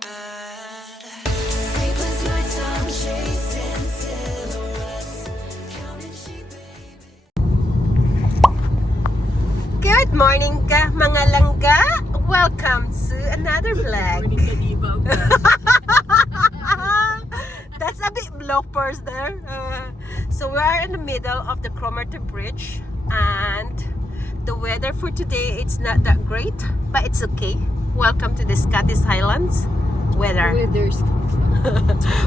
bed. Sleepless nights, I'm chasing silhouettes, counting sheep, baby. Good morning ka mga langga! Welcome to another vlog. That's a bit bloopers there. So we are in the middle of the Cromarty Bridge and the weather for today it's not that great, but it's okay. Welcome to the Scottish Highlands weather.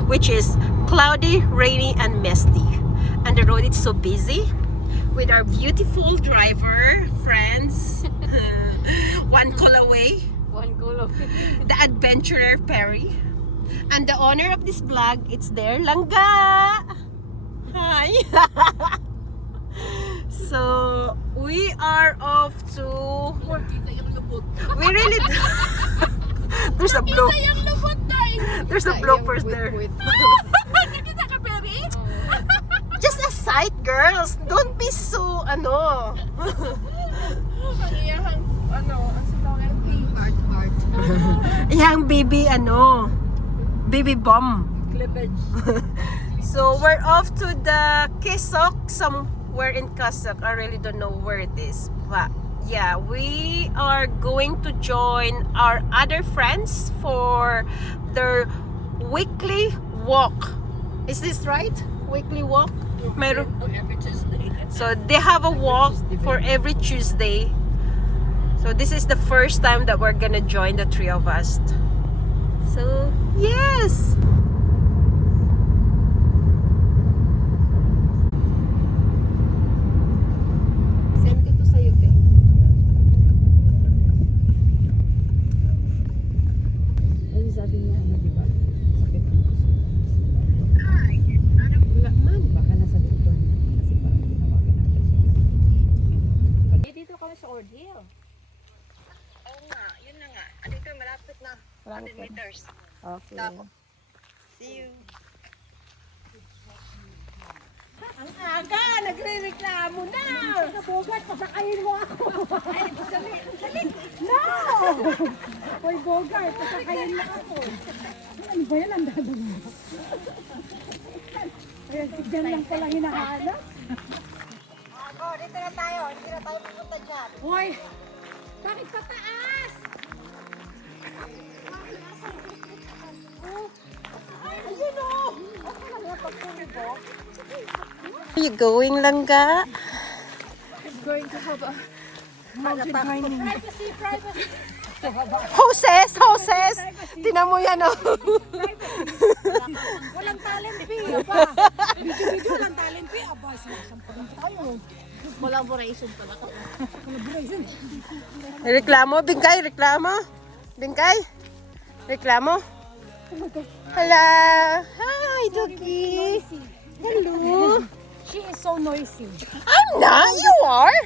Which is cloudy, rainy and misty. And the road is so busy with our beautiful driver friends. One call away. The adventurer Perry. And the owner of this vlog, it's there, Langga. Hi. So we are off to. We really. There's a bloop. There's a bloopers there. Just a sight, girls. Don't be so ano. Yang baby ano. Baby bomb. So we're off to the Kesok, somewhere in Kesok. I really don't know where it is, but yeah, we are going to join our other friends for their weekly walk. Is this right? Weekly walk? So they have a walk for every Tuesday. So this is the first time that we're gonna join the three of us. So yes. Meters. Okay. See you. Ang aga! Nagre-reklamo na! Bogart, pasakayin mo ako! Ay, dali! No! Hoy, Bogart, pasakayin mo ako! Ano ba yan? Ang dado mo? Ayan, tignan lang pala hinahanap. Ako, dito na tayo. Hindi na tayo pupunta dyan. Hoy! Bakit pataas? Are you going, Langga? I'm going to have a multi-dining. Privacy. Hoses! Tinan mo yan, oh. Walang talent fee, aba. Video, walang talent fee, aba. Sinasampagan tayo. Collaboration pala. Collaboration. Reklamo, Bingkay, reklamo. Bingkay, reklamo. Hello. Hi, Duki. Hello. She is so noisy. I'm not. You are.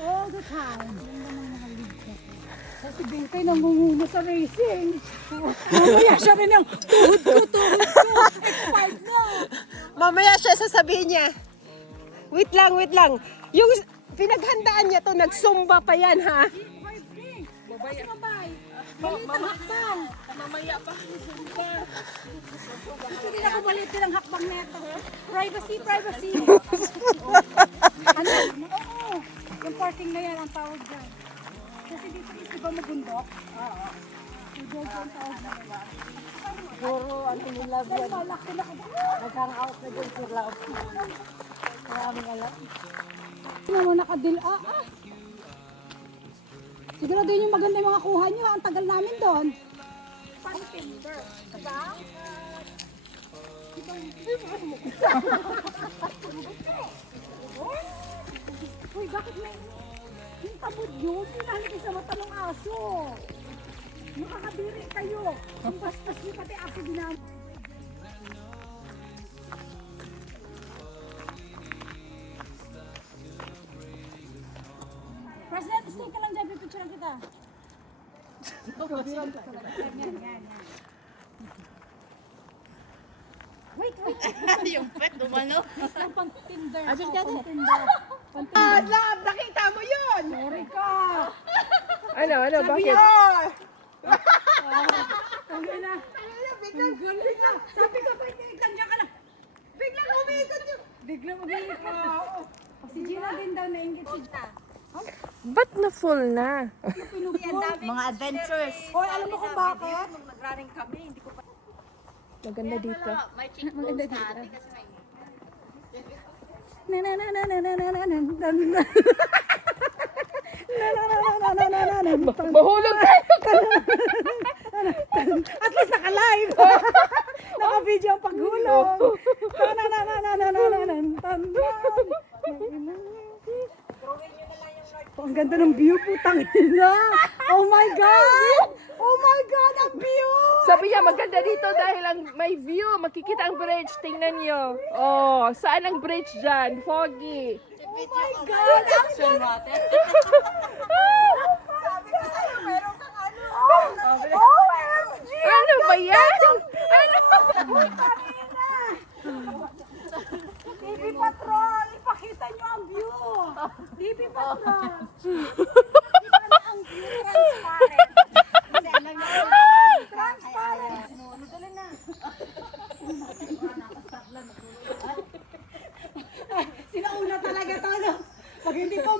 All the time. Si Bingkay namumuno sa racing. Mamaya siya rin ang tuhod ko. Expired na. Mamaya siya sasabihin niya. Wait lang. Yung pinaghandaan niya to, nagsumba pa yan, ha? Babay. Maliit ang hakbang. Mamaya pa. Gusto din ako maliit din ang hakbang neto. Privacy. Ano? Oo. Yung parking na yan ang tawag dyan. Kasi dito is diba magundok? Oo. Yung ang tawag na. Puro ano nila yan. Nag-hang-out na dyan sila. Maraming alam. Ano mo nakadila? Siguro din yung maganda yung mga kuha nyo. Ang tagal namin doon. Pan-timber. Diba? Uy, bakit may... Yung tabod yun, pinahalik sa mata ng aso. Nakakadiri kayo. Yung bastos nyo pati aso dinam. President, stay ka lang dyan. Pipicturean kita. Yan. Wait. Yung pet, dumano. Yung pang-tinder. Asan ka na? Pang-tinder. Love, nakita mo yun! Sorry ka. Ano, bakit? Sabi Ayun na. Biglang. Sabi ko, nandiyan ka na. Biglang umiikot yun. Biglang umiikot. Si Gina din daw nainggit si Gina. Ba't na full na? Mga adventures. Hoy, alam mo kung bakit? Maganda dito. May cheekbones na ate kasi may... Mahulog tayo! At least naka-live. Naka-video ang paghulog. Ang ganda ng view, putang ina. Oh my God! Oh my God, ang view! Sabi niya, maganda dito dahil ang may view. Makikita ang bridge. Tingnan niyo. Oh, saan ang bridge dyan? Foggy. Oh my God! Ang ganda! OMG! Ano ba yan? Ano? DB Patrol! Ipakita nyo ang view! DB Patrol! Ipakita na ang view transparent. Transparent! Dali na. Sinauna talaga tayo. Pag hindi pa...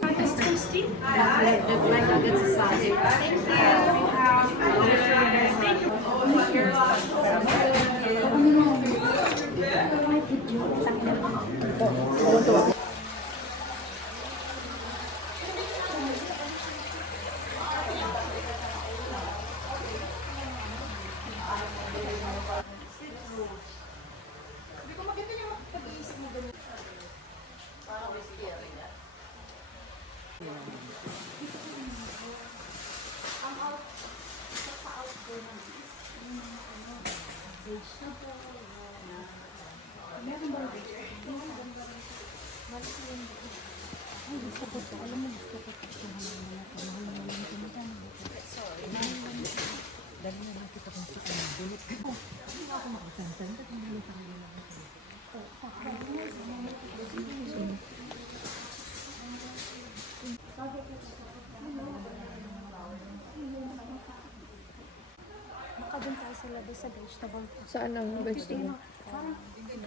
Makadun tayo sa labas sa vegetable. Saan ang vegetable?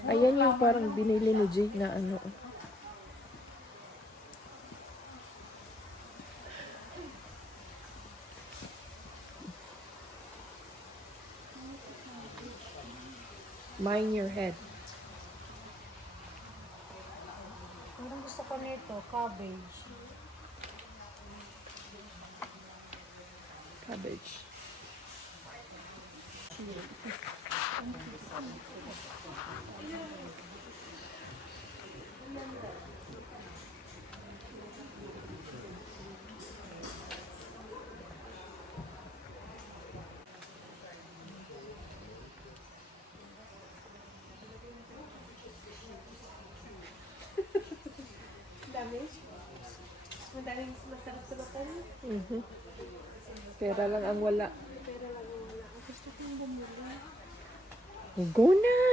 Ayan yung parang binili ni Jake na ano. Mind your head. Parang gusto ko nito, cabbage. Cabbage. Mhm. Pera lang ang wala. Go na!